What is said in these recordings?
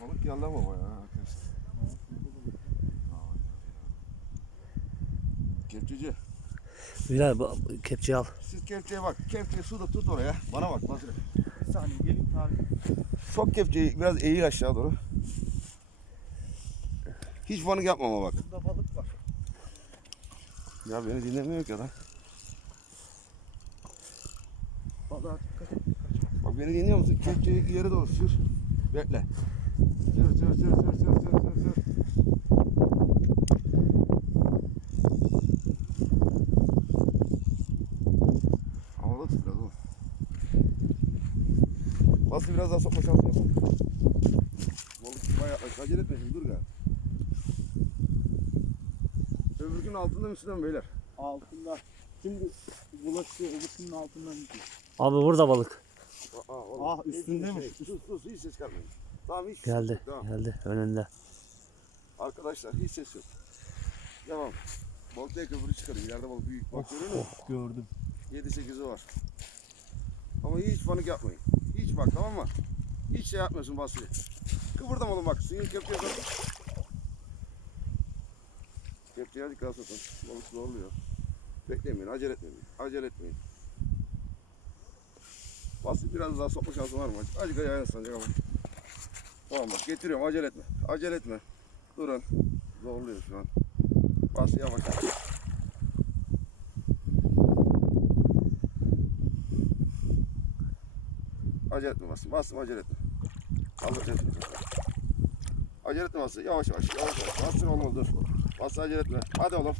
Balık geldi ama bayağı arkadaşlar. Kepçeci. Bilal bu kepçeyi al. Siz kepçeye bak. Kepçeyi suda tut oraya. Bana bak Basri. Bir saniye gelin abi. Sok kepçeyi biraz eğil aşağı doğru. Hiç panik yapma ama bak. Burada balık var. Ya beni dinlemiyor ki adam. Balığa dikkat et. Bak beni dinliyor musun? Kepçeyi ileri doğru sür. Bekle. Sür sür sür sür sür sür sür sür. Havada tut biraz oğlum. Biraz daha sokma şansı yok. Balık bayağı acele etme şimdi dur galiba. Öbürkünün altında mı üstünde mi beyler? Altında. Şimdi bulaşıyor. Öbürsünün altından gidiyor. Abi burada balık. Aa, oğlum, Ah, üstündemiş. Sus sus hiç ses gelmiyor. Tamam hiç ses Geldi. yok, Tamam. Geldi önünde. Arkadaşlar hiç ses yok. Devam. Balıkta köpürü çıkarıyor. İleride balık büyük. Bak görüyor musun? Gördüm. 7-8'i var. Ama hiç panik yapmayın. Hiç bak tamam mı? Hiç şey yapmıyorsun Basri. Kıvırdam oğlum bak. Suyun kepçeye sokun. Kepçeye dikkat sokun. Balık zorluyor. Beklemeyin. Acele etmeyin. Acele etmeyin. Basri biraz daha sokma şansı var mı? Acık ayağına ıslanacak ama. Tamam bak getiriyorum. Acele etme. Acele etme. Durun. Zorluyor şu an. Bas yavaş. Acele etme bas. Bas acele etme. Allah acele etme. Acele etme bas. Yavaş yavaş. Yavaş yavaş. Bastır oğlum dur. Bas acele etme. Hadi oğlum.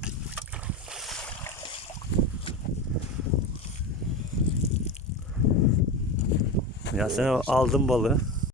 Ya sen aldım balığı.